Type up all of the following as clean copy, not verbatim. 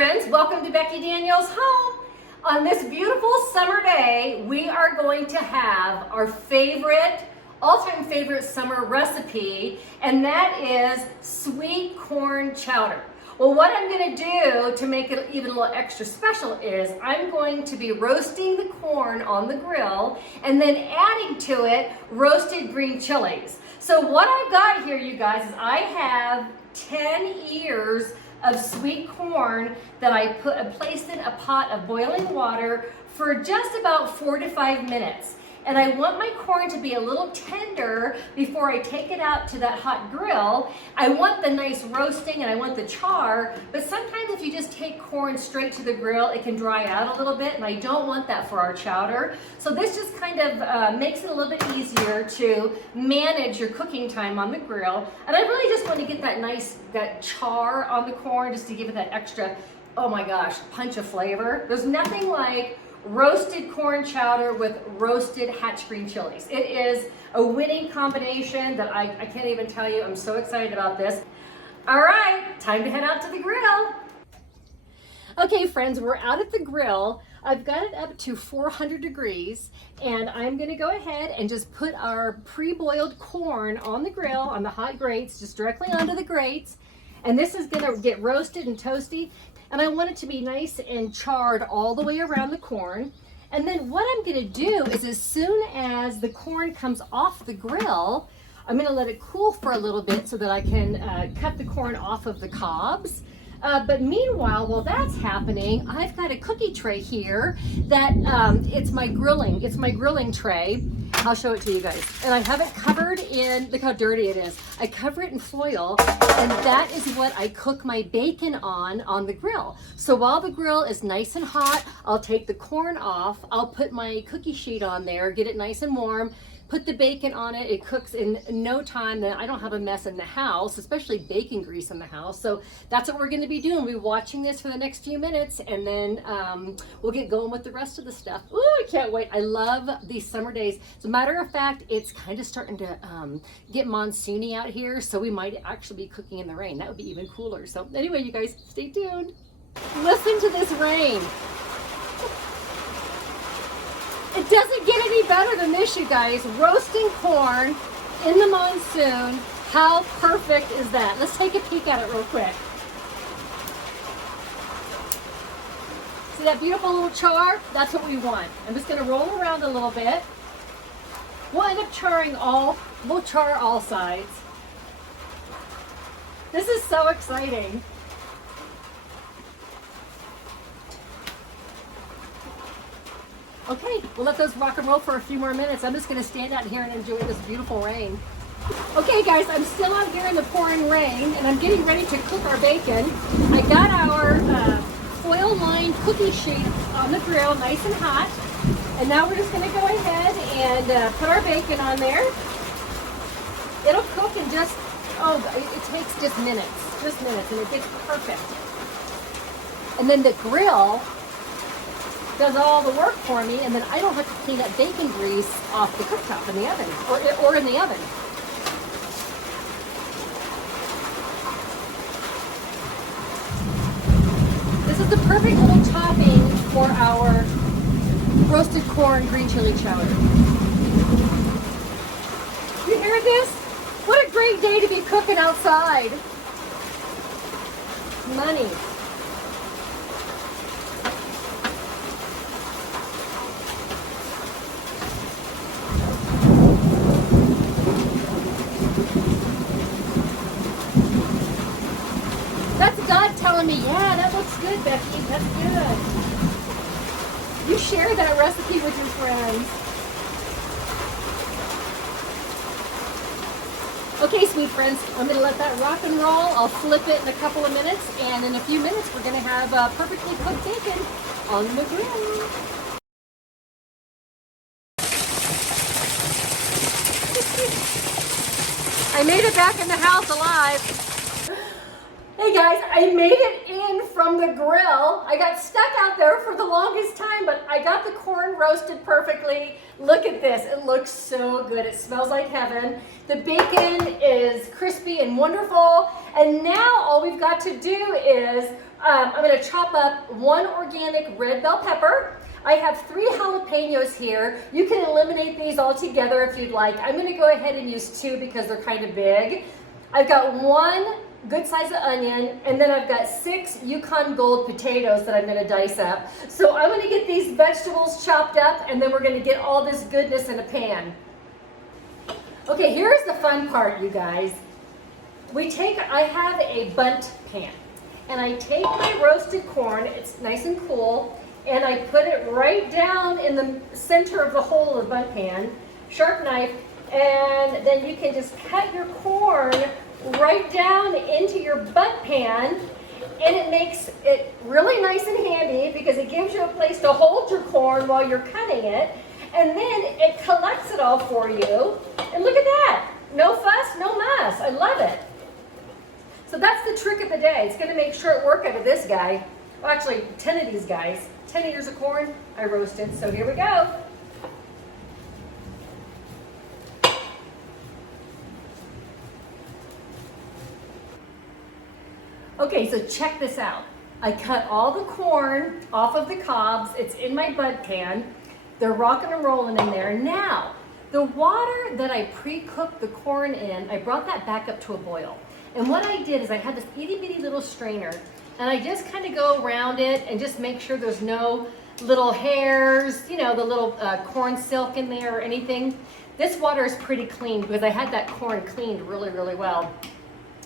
friends, welcome to Becky Daniel's home. On this beautiful summer day, we are going to have our all-time favorite summer recipe, and that is sweet corn chowder. Well, what I'm going to do to make it even a little extra special is I'm going to be roasting the corn on the grill and then adding to it roasted green chilies. So what I've got here, you guys, is I have 10 ears of sweet corn that I placed in a pot of boiling water for just about 4 to 5 minutes. And I want my corn to be a little tender before I take it out to that hot grill. I want the nice roasting and I want the char, but sometimes if you just take corn straight to the grill, it can dry out a little bit, and I don't want that for our chowder. So this just kind of makes it a little bit easier to manage your cooking time on the grill. And I really just want to get that char on the corn just to give it that extra, oh my gosh, punch of flavor. There's nothing like roasted corn chowder with roasted hatch green chilies. It is a winning combination that I can't even tell you. I'm so excited about this. All right, time to head out to the grill. Okay, friends, we're out at the grill. I've got it up to 400 degrees, and I'm gonna go ahead and just put our pre-boiled corn on the grill, on the hot grates, just directly onto the grates. And this is gonna get roasted and toasty. And I want it to be nice and charred all the way around the corn. And then what I'm gonna do is as soon as the corn comes off the grill, I'm gonna let it cool for a little bit so that I can cut the corn off of the cobs. But meanwhile, while that's happening, I've got a cookie tray here that it's my grilling tray. I'll show it to you guys. And I have it covered in, look how dirty it is. I cover it in foil, and that is what I cook my bacon on the grill. So while the grill is nice and hot, I'll take the corn off, I'll put my cookie sheet on there, get it nice and warm, put the bacon on it. It cooks in no time. Then I don't have a mess in the house, especially bacon grease in the house. So that's what we're going to be doing. We'll be watching this for the next few minutes, and then we'll get going with the rest of the stuff. Ooh, I can't wait. I love these summer days. As a matter of fact, it's kind of starting to get monsoony out here, so we might actually be cooking in the rain. That would be even cooler. So anyway, you guys, stay tuned. Listen to this rain. It doesn't get any better than this, you guys. Roasting corn in the monsoon. How perfect is that? Let's take a peek at it real quick. See that beautiful little char? That's what we want. I'm just gonna roll around a little bit. We'll end up we'll char all sides. This is so exciting. Okay, we'll let those rock and roll for a few more minutes. I'm just gonna stand out here and enjoy this beautiful rain. Okay guys, I'm still out here in the pouring rain, and I'm getting ready to cook our bacon. I got our foil-lined cookie sheet on the grill, nice and hot. And now we're just gonna go ahead and put our bacon on there. It'll cook in just, it takes just minutes, and it gets perfect. And then the grill does all the work for me, and then I don't have to clean that bacon grease off the cooktop in the oven, or in the oven. This is the perfect little topping for our roasted corn green chili chowder. You hear this? What a great day to be cooking outside. Money. Telling me, yeah, that looks good, Becky. That's good. You share that recipe with your friends. Okay, sweet friends, I'm going to let that rock and roll. I'll flip it in a couple of minutes, and in a few minutes, we're going to have perfectly cooked bacon on the grill. I made it back in the house alive. Hey guys, I made it in from the grill. I got stuck out there for the longest time, but I got the corn roasted perfectly. Look at this, it looks so good. It smells like heaven. The bacon is crispy and wonderful. And now all we've got to do is, I'm gonna chop up 1 organic red bell pepper. I have 3 jalapenos here. You can eliminate these all together if you'd like. I'm gonna go ahead and use 2 because they're kind of big. I've got 1 good size of onion, and then I've got 6 Yukon Gold potatoes that I'm gonna dice up. So I'm gonna get these vegetables chopped up, and then we're gonna get all this goodness in a pan. Okay, here's the fun part, you guys. I have a bundt pan, and I take my roasted corn, it's nice and cool, and I put it right down in the center of the hole of the bundt pan, sharp knife, and then you can just cut your corn right down into your bundt pan, and it makes it really nice and handy because it gives you a place to hold your corn while you're cutting it, and then it collects it all for you. And look at that, no fuss, no muss. I love it. So that's the trick of the day. It's going to make short work out of this guy. Well, actually 10 of these guys, 10 ears of corn I roasted. So here we go. Okay, so check this out. I cut all the corn off of the cobs. It's in my bundt pan. They're rocking and rolling in there. Now, the water that I pre-cooked the corn in, I brought that back up to a boil. And what I did is I had this itty bitty little strainer, and I just kind of go around it and just make sure there's no little hairs, you know, the little corn silk in there or anything. This water is pretty clean because I had that corn cleaned really, really well.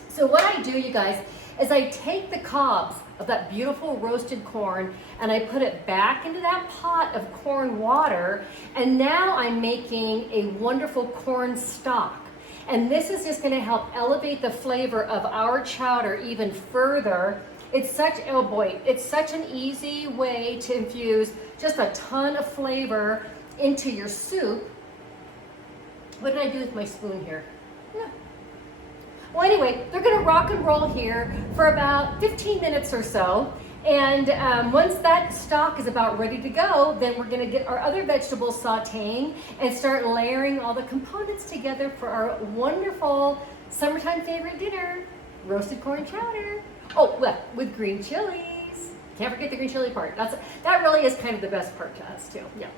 So what I do, you guys, is I take the cobs of that beautiful roasted corn and I put it back into that pot of corn water, and now I'm making a wonderful corn stock. And this is just gonna help elevate the flavor of our chowder even further. It's such, oh boy, it's such an easy way to infuse just a ton of flavor into your soup. What did I do with my spoon here? Yeah. Well, anyway, they're gonna rock and roll here for about 15 minutes or so. And once that stock is about ready to go, then we're gonna get our other vegetables sauteing and start layering all the components together for our wonderful summertime favorite dinner, roasted corn chowder. Oh, well, with green chilies. Can't forget the green chili part. That really is kind of the best part to us too, yeah.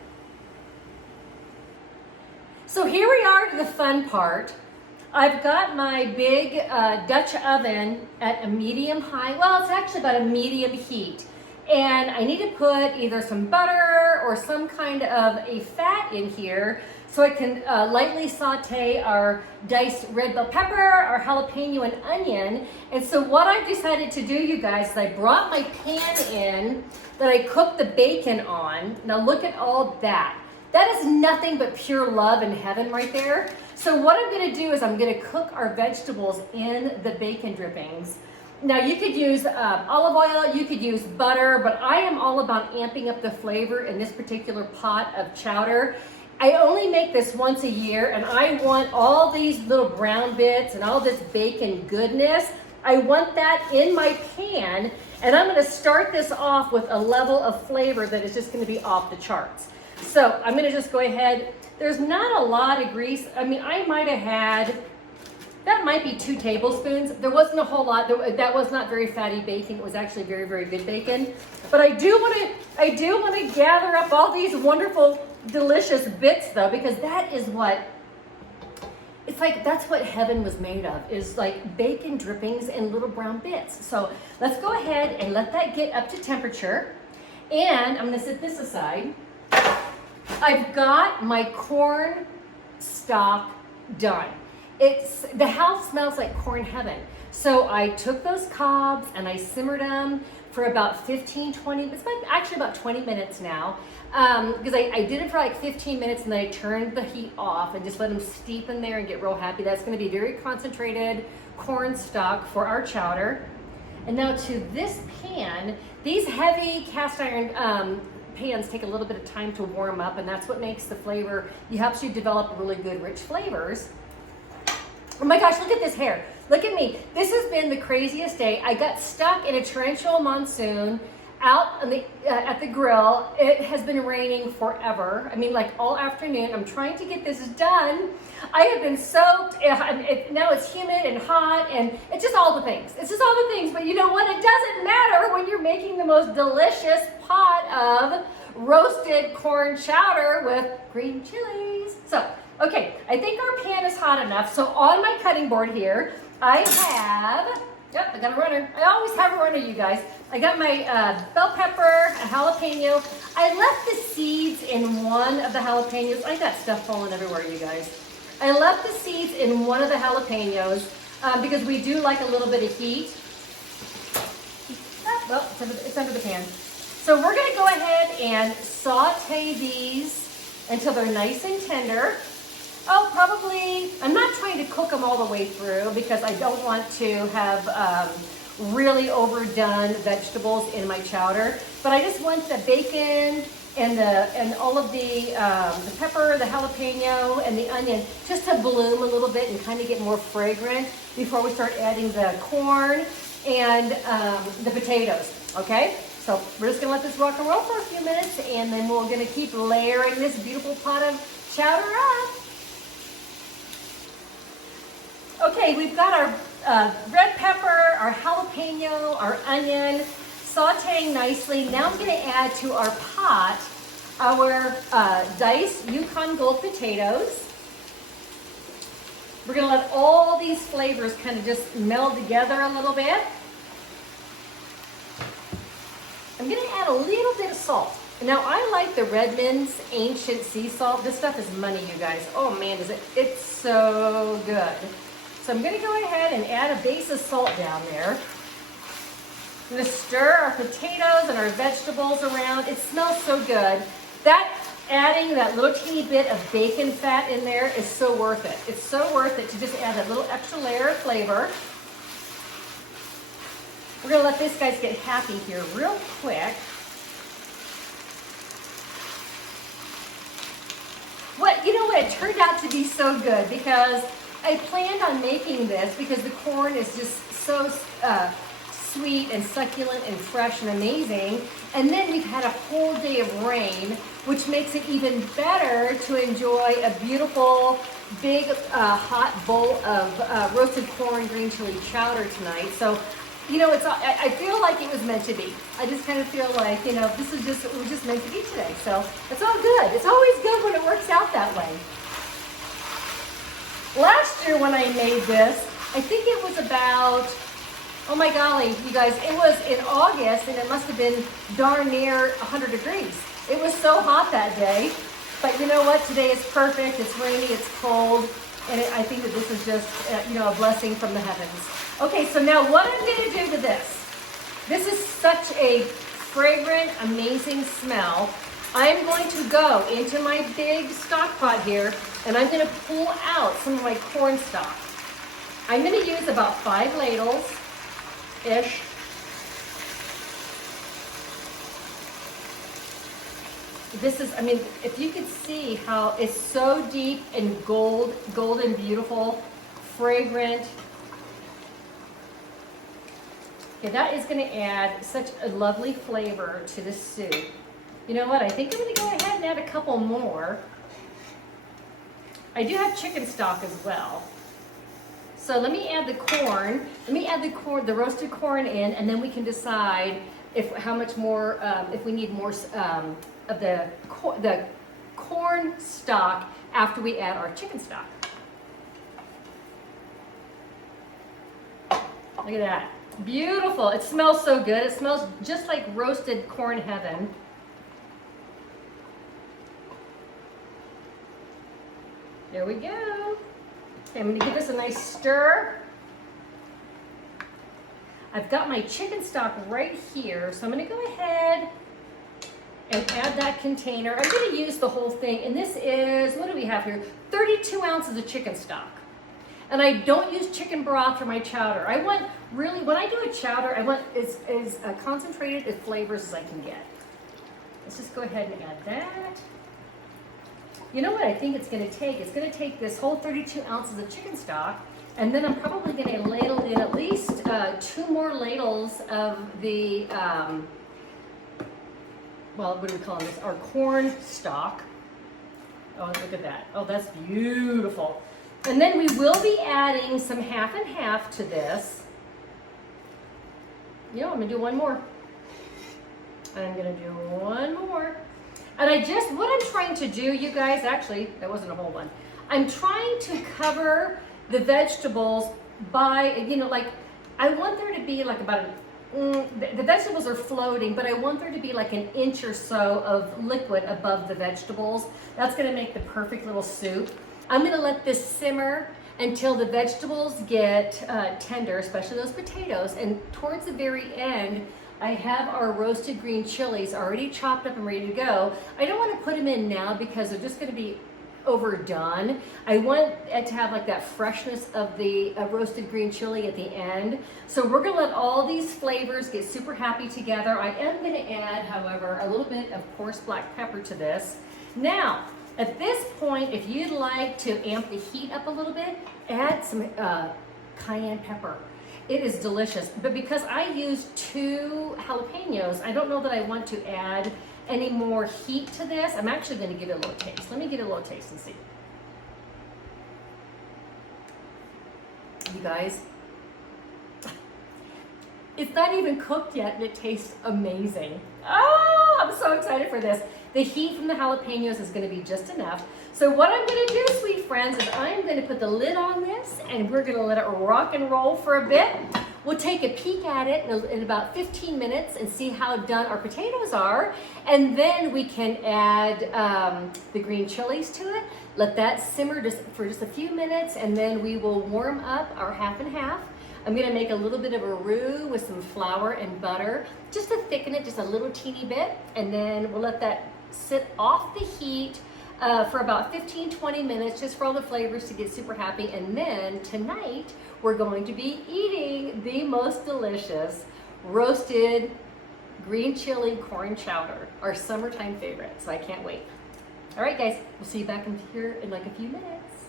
So here we are to the fun part. I've got my big Dutch oven at a medium high, well, it's actually about a medium heat. And I need to put either some butter or some kind of a fat in here so I can lightly saute our diced red bell pepper, our jalapeno and onion. And so what I've decided to do, you guys, is I brought my pan in that I cooked the bacon on. Now look at all that. That is nothing but pure love and heaven right there. So what I'm gonna do is I'm gonna cook our vegetables in the bacon drippings. Now you could use olive oil, you could use butter, but I am all about amping up the flavor in this particular pot of chowder. I only make this once a year, and I want all these little brown bits and all this bacon goodness. I want that in my pan, and I'm gonna start this off with a level of flavor that is just gonna be off the charts. So I'm gonna just go ahead. There's not a lot of grease. I mean, I might have had, that might be 2 tablespoons. There wasn't a whole lot. That was not very fatty bacon. It was actually very, very good bacon. But I do want to gather up all these wonderful, delicious bits though, because that is what, it's like, that's what heaven was made of, is like bacon drippings and little brown bits. So let's go ahead and let that get up to temperature. And I'm gonna set this aside. I've got my corn stock done. The house smells like corn heaven. So I took those cobs and I simmered them for about 15, 20, it's actually about 20 minutes now. Because I did it for like 15 minutes and then I turned the heat off and just let them steep in there and get real happy. That's gonna be very concentrated corn stock for our chowder. And now to this pan, these heavy cast iron pans take a little bit of time to warm up, and that's what makes the flavor, it helps you develop really good rich flavors. Oh my gosh, look at this hair. Look at me. This has been the craziest day. I got stuck in a torrential monsoon out on at the grill. It has been raining forever. I mean, like all afternoon. I'm trying to get this done. I have been soaked. Now it's humid and hot, and it's just all the things. It's just all the things. But you know what? It doesn't matter when you're making the most delicious pot of roasted corn chowder with green chilies. So, okay, I think our pan is hot enough. So on my cutting board here, I have, yep, I got a runner. I always have a runner, you guys. I got my bell pepper, a jalapeno. I left the seeds in one of the jalapenos. I got stuff falling everywhere, you guys. I left the seeds in one of the jalapenos because we do like a little bit of heat. Oh, well, it's under the pan. So we're gonna go ahead and saute these until they're nice and tender. Oh, probably, I'm not trying to cook them all the way through because I don't want to have really overdone vegetables in my chowder. But I just want the bacon and all of the pepper, the jalapeno, and the onion just to bloom a little bit and kind of get more fragrant before we start adding the corn and the potatoes, okay? So we're just gonna let this rock and roll for a few minutes, and then we're gonna keep layering this beautiful pot of chowder up. Okay, we've got our red pepper, our jalapeno, our onion, sauteing nicely. Now I'm gonna add to our pot our diced Yukon Gold potatoes. We're gonna let all these flavors kind of just meld together a little bit. I'm gonna add a little bit of salt. Now I like the Redmond's Ancient Sea Salt. This stuff is money, you guys. Oh man, it's so good. So I'm gonna go ahead and add a base of salt down there. I'm gonna stir our potatoes and our vegetables around. It smells so good. Adding that little teeny bit of bacon fat in there is so worth it. It's so worth it to just add that little extra layer of flavor. We're gonna let these guys get happy here real quick. You know what, it turned out to be so good because I planned on making this because the corn is just so sweet and succulent and fresh and amazing. And then we've had a whole day of rain, which makes it even better to enjoy a beautiful, big, hot bowl of roasted corn green chili chowder tonight. So, you know, I feel like it was meant to be. I just kind of feel like, you know, it was just meant to be today. So it's all good. It's always good when it works out that way. Last year when I made this, I think it was about, oh my golly, you guys, it was in August and it must have been darn near 100 degrees. It was so hot that day. But you know what? Today is perfect. It's rainy, it's cold. And I think that this is just, you know, a blessing from the heavens. Okay, so now what I'm going to do to this is such a fragrant, amazing smell. I'm going to go into my big stock pot here, and I'm going to pull out some of my corn stock. I'm going to use about 5 ladles-ish. This is, I mean, if you could see how it's so deep and golden, beautiful, fragrant. Okay, that is going to add such a lovely flavor to this soup. You know what? I think I'm going to go ahead and add a couple more. I do have chicken stock as well. So let me add the corn. Let me add the roasted corn in, and then we can decide how much more, if we need more of the corn stock after we add our chicken stock. Look at that. Beautiful. It smells so good. It smells just like roasted corn heaven. There we go. Okay, I'm going to give this a nice stir. I've got my chicken stock right here, so I'm going to go ahead and add that container. I'm going to use the whole thing, and this is, what do we have here? 32 ounces of chicken stock. And I don't use chicken broth for my chowder. I want really, when I do a chowder, I want as concentrated as flavors as I can get. Let's just go ahead and add that. You know what I think it's going to take? It's going to take this whole 32 ounces of chicken stock, And then I'm probably going to ladle in at least 2 more ladles of the, well, what do we call this? Our corn stock. Oh, look at that. Oh, that's beautiful. And then we will be adding some half and half to this. You know, I'm going to do one more. I'm going to do one more. And what I'm trying to do, you guys, actually, that wasn't a whole one. I'm trying to cover the vegetables by, you know, like, I want there to be like about the vegetables are floating, but I want there to be like an inch or so of liquid above the vegetables. That's going to make the perfect little soup. I'm going to let this simmer until the vegetables get tender, especially those potatoes. And towards the very end, I have our roasted green chilies already chopped up and ready to go. I don't want to put them in now because they're just going to be overdone. I want it to have like that freshness of the roasted green chili at the end. So we're going to let all these flavors get super happy together. I am going to add, however, a little bit of coarse black pepper to this. Now, at this point, if you'd like to amp the heat up a little bit, add some cayenne pepper. It is delicious, but because I used 2 jalapenos, I don't know that I want to add any more heat to this. I'm actually going to give it a little taste. Let me give it a little taste and see. You guys, it's not even cooked yet and it tastes amazing. Oh, I'm so excited for this. The heat from the jalapenos is going to be just enough. So what I'm going to do, sweet friends, is I'm going to put the lid on this and we're going to let it rock and roll for a bit. We'll take a peek at it in about 15 minutes and see how done our potatoes are. And then we can add the green chilies to it. Let that simmer for just a few minutes and then we will warm up our half and half. I'm going to make a little bit of a roux with some flour and butter just to thicken it just a little teeny bit. And then we'll let that sit off the heat for about 15-20 minutes just for all the flavors to get super happy. And then tonight we're going to be eating the most delicious roasted green chili corn chowder, our summertime favorite. So I can't wait. All right, guys, we'll see you back in here in like a few minutes.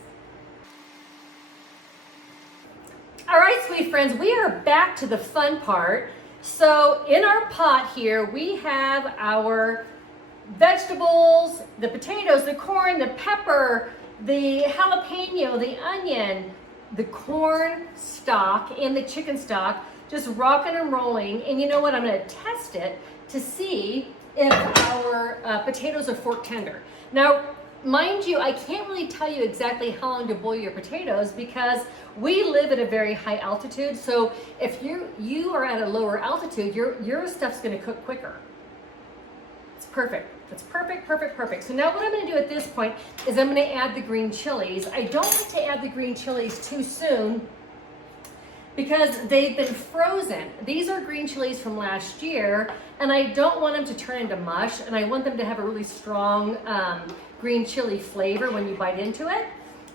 All right, sweet friends, we are back to the fun part. So in our pot here, we have our vegetables, the potatoes, the corn, the pepper, the jalapeno, the onion, the corn stock, and the chicken stock, just rocking and rolling. And you know what? I'm going to test it to see if our potatoes are fork tender. Now, mind you, I can't really tell you exactly how long to boil your potatoes because we live at a very high altitude. So if you are at a lower altitude, your stuff's going to cook quicker. It's perfect. It's perfect, perfect, perfect. So now what I'm going to do at this point is I'm going to add the green chilies. I don't like to add the green chilies too soon because they've been frozen. These are green chilies from last year, and I don't want them to turn into mush, and I want them to have a really strong green chili flavor when you bite into it.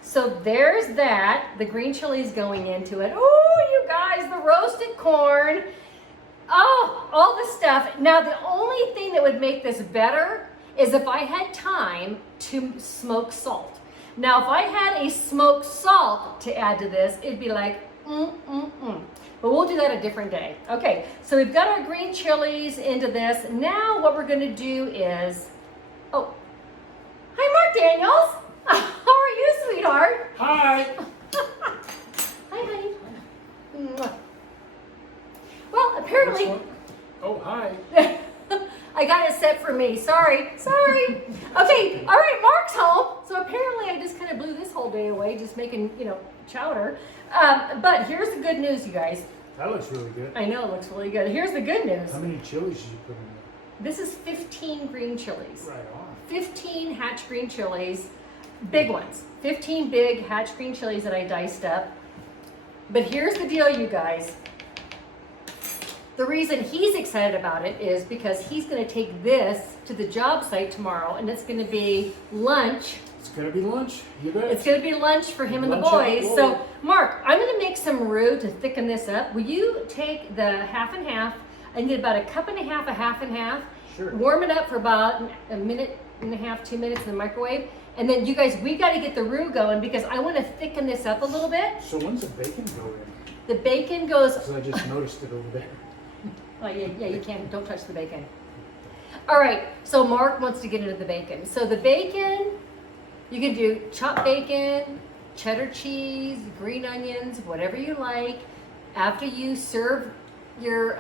So there's that, the green chilies going into it. Oh, you guys, the roasted corn. Oh, all the stuff. Now, the only thing that would make this better is if I had time to smoke salt. Now, if I had a smoked salt to add to this, it'd be like, But we'll do that a different day. Okay, so we've got our green chilies into this. Now what we're gonna do is, oh, hi Mark Daniels. How are you, sweetheart? Hi. Hi, honey. Well, apparently. Oh, hi. I got it set for me. Sorry. Okay, all right, Mark's home. So apparently I just kind of blew this whole day away just making, chowder. But here's the good news, you guys. That looks really good. I know, it looks really good. Here's the good news. How many chilies did you put in there? This is 15 green chilies. Right on. 15 hatch green chilies, big ones. 15 big hatch green chilies that I diced up. But here's the deal, you guys. The reason he's excited about it is because he's going to take this to the job site tomorrow, and it's going to be lunch. It's going to be lunch. You bet. It's going to be lunch for him and the boys. So, Mark, I'm going to make some roux to thicken this up. Will you take the half and half and get about a cup and a half, a half and half? Sure. Warm it up for about a minute and a half, 2 minutes in the microwave. And then you guys, we got to get the roux going because I want to thicken this up a little bit. So when's the bacon go in? The bacon goes. Because I just noticed it over there. Oh yeah, you can't. Don't touch the bacon. All right. So Mark wants to get into the bacon. So the bacon, you can do chopped bacon, cheddar cheese, green onions, whatever you like. After you serve your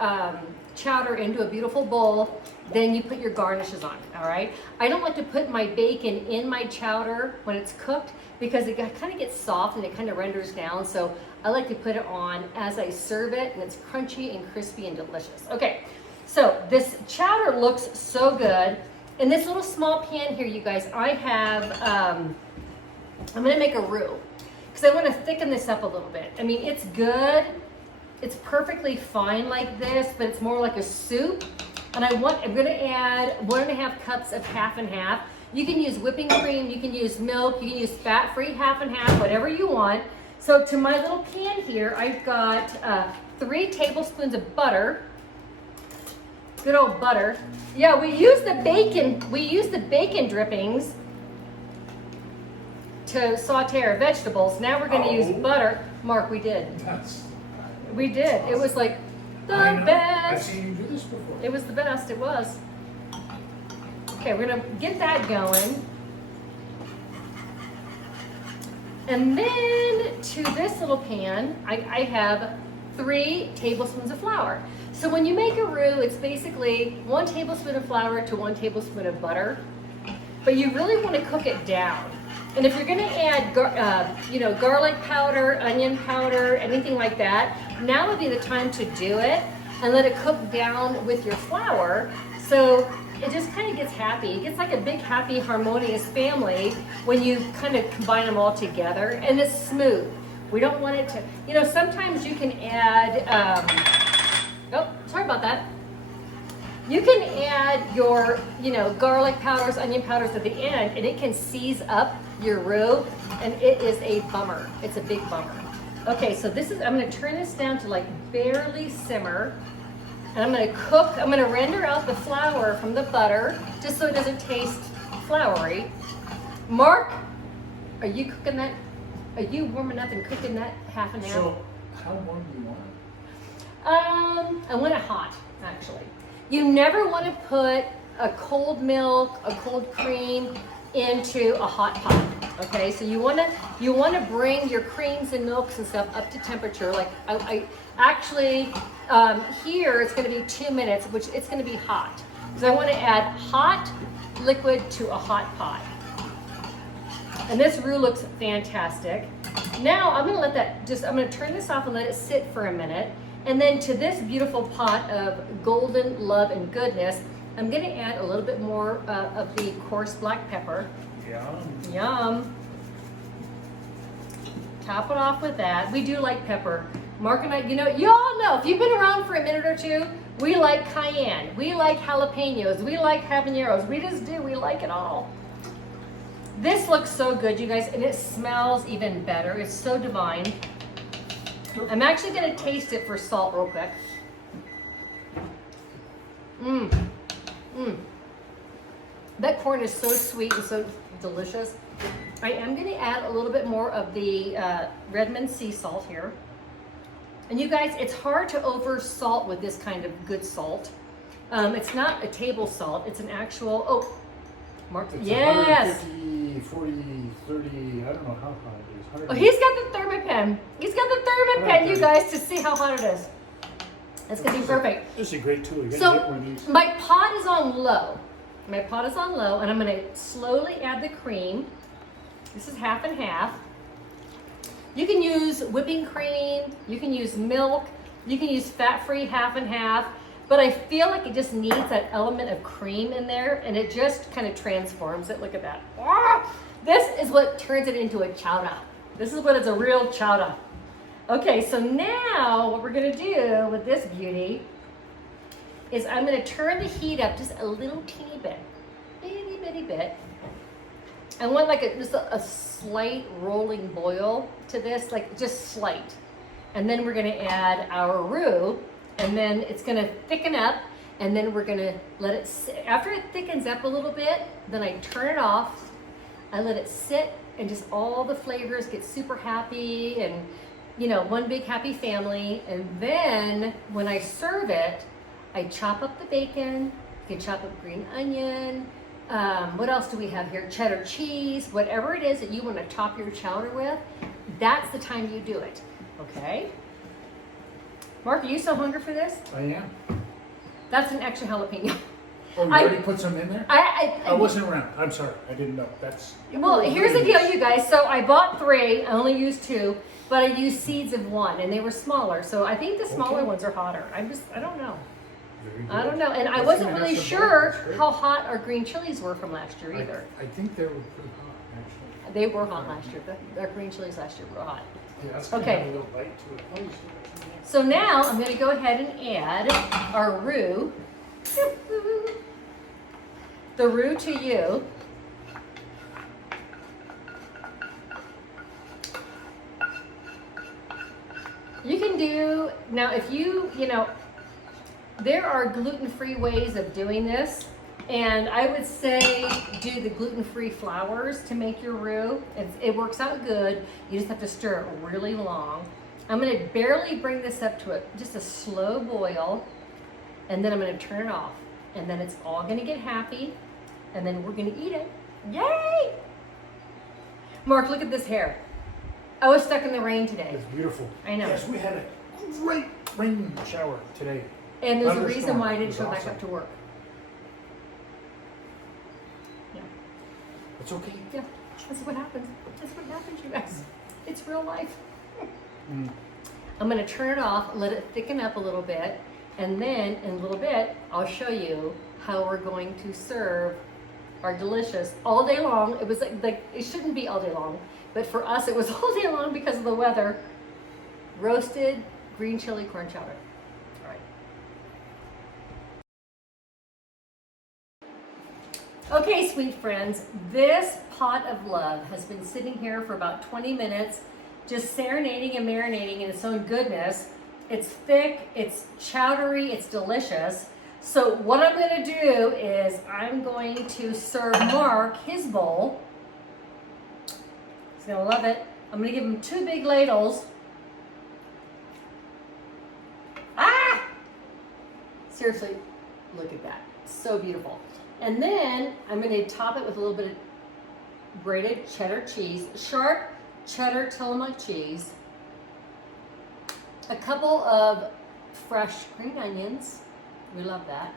chowder into a beautiful bowl, then you put your garnishes on. All right. I don't like to put my bacon in my chowder when it's cooked because it kind of gets soft and it kind of renders down. So I like to put it on as I serve it, and it's crunchy and crispy and delicious. Okay, so this chowder looks so good. In this little small pan here, you guys, I have, I'm gonna make a roux because I want to thicken this up a little bit. I mean, it's good. It's perfectly fine like this, but it's more like a soup. And I'm gonna add 1.5 cups of half and half. You can use whipping cream, you can use milk, you can use fat-free half and half, whatever you want. So to my little pan here, I've got 3 tablespoons of butter. Good old butter. Yeah, we use the bacon drippings to saute our vegetables. Now we're gonna use butter. Mark, we did. We did. It was like the best. I've seen you do this before. It was the best. It was. Okay, we're gonna get that going. And then to this little pan, I have 3 tablespoons of flour. So when you make a roux, it's basically 1 tablespoon of flour to 1 tablespoon of butter. But you really want to cook it down. And if you're going to add, garlic powder, onion powder, anything like that, now would be the time to do it and let it cook down with your flour. So it just kind of gets happy. It gets like a big, happy, harmonious family when you kind of combine them all together, and it's smooth. We don't want it to, sometimes you can add, sorry about that. You can add your, garlic powders, onion powders at the end, and it can seize up your roux, and it is a bummer. It's a big bummer. Okay, so I'm gonna turn this down to like barely simmer, and I'm gonna render out the flour from the butter, just so it doesn't taste floury. Mark, are you cooking that? Are you warming up and cooking that half and half? So, how warm do you want it? I want it hot, actually. You never want to put a cold milk, a cold cream into a hot pot. Okay, so you want to bring your creams and milks and stuff up to temperature. Like I actually here it's going to be 2 minutes, which it's going to be hot. So I want to add hot liquid to a hot pot. And this roux looks fantastic. Now I'm going to turn this off and let it sit for a minute. And then to this beautiful pot of golden love and goodness, I'm going to add a little bit more of the coarse black pepper. Yum. Yum. Top it off with that. We do like pepper. Mark and I, you all know, if you've been around for a minute or two, we like cayenne. We like jalapenos. We like habaneros. We just do. We like it all. This looks so good, you guys, and it smells even better. It's so divine. I'm actually going to taste it for salt real quick. That corn is so sweet and so delicious. I am going to add a little bit more of the Redmond sea salt here. And you guys, it's hard to over salt with this kind of good salt. It's not a table salt. It's an actual, Mark, It's yes. 150, 40, 30, I don't know how hot it is. Oh, he's got the thermopen. He's got the thermopen, you guys, to see how hot it is. That's going to be perfect. This is a great tool. You gotta So get one of these. my pot is on low. My pot is on low, and I'm going to slowly add the cream. This is half and half. You can use whipping cream. You can use milk. You can use fat-free half and half. But I feel like it just needs that element of cream in there, and it just kind of transforms it. Look at that. This is what turns it into a chowder. This is what is a real chowder. Okay, so now what we're gonna do with this beauty is I'm gonna turn the heat up just a little teeny bit, bitty bit. I want like just a slight rolling boil to this, like just slight. And then we're gonna add our roux, and then it's gonna thicken up, and then we're gonna let it sit. After it thickens up a little bit, then I turn it off. I let it sit and just all the flavors get super happy and, you know, one big happy family. And then when I serve it, I chop up the bacon. You can chop up green onion. What else do we have here? Cheddar cheese, whatever it is that you want to top your chowder with, that's the time you do it, okay? Mark, are you so hungry for this? I am. That's an extra jalapeno. Oh, you already put some in there? I wasn't around. I'm sorry. I didn't know. That's. Well, here's the deal, you guys. So I bought 3. I only used 2, but I used seeds of 1, and they were smaller. So I think the smaller ones are hotter. I don't know. Very good. I don't know. And I That's wasn't gonna really have some sure bite. That's great. how hot our green chilies were from last year either. I think they were pretty hot, actually. They were hot last year. Our green chilies last year were hot. Yeah, that's gonna Okay. have a little bite to it. Oh, you see that? So now I'm going to go ahead and add our roux. The roux to you. You can do, now if you know, there are gluten-free ways of doing this. And I would say do the gluten-free flours to make your roux. It works out good. You just have to stir it really long. I'm going to barely bring this up to just a slow boil. And then I'm going to turn it off. And then it's all going to get happy. And then we're going to eat it. Yay! Mark, look at this hair. I was stuck in the rain today. It's beautiful. I know. Yes, we had a great rain shower today. And there's a Thunderstorm. reason why I It didn't was show back awesome. up to work. Yeah. It's okay. Yeah, that's what happens. That's what happens, you guys. It's real life. Mm. I'm going to turn it off, let it thicken up a little bit, and then in a little bit, I'll show you how we're going to serve our delicious all day long. It was like it shouldn't be all day long, but for us it was all day long because of the weather. Roasted green chili corn chowder. All right. Okay, sweet friends, this pot of love has been sitting here for about 20 minutes, just serenading and marinating in its own goodness. It's thick, it's chowdery, it's delicious. So what I'm going to do is I'm going to serve Mark his bowl. He's going to love it. I'm going to give him 2 big ladles. Ah! Seriously, look at that. So beautiful. And then I'm going to top it with a little bit of grated cheddar cheese, sharp cheddar Tillamook cheese, a couple of fresh green onions. We love that.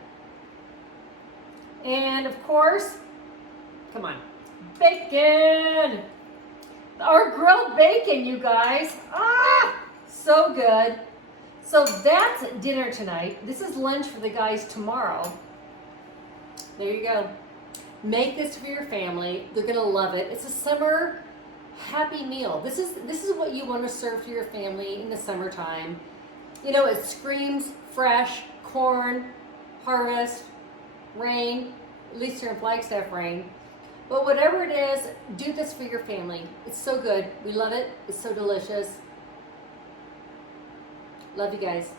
And of course, come on, bacon. Our grilled bacon, you guys. Ah, so good. So that's dinner tonight. This is lunch for the guys tomorrow. There you go. Make this for your family. They're gonna love it. It's a summer happy meal. This is what you want to serve to your family in the summertime. You know, it screams fresh corn, harvest, rain. At least here in Flagstaff, rain. But whatever it is, do this for your family. It's so good. We love it. It's so delicious. Love you guys.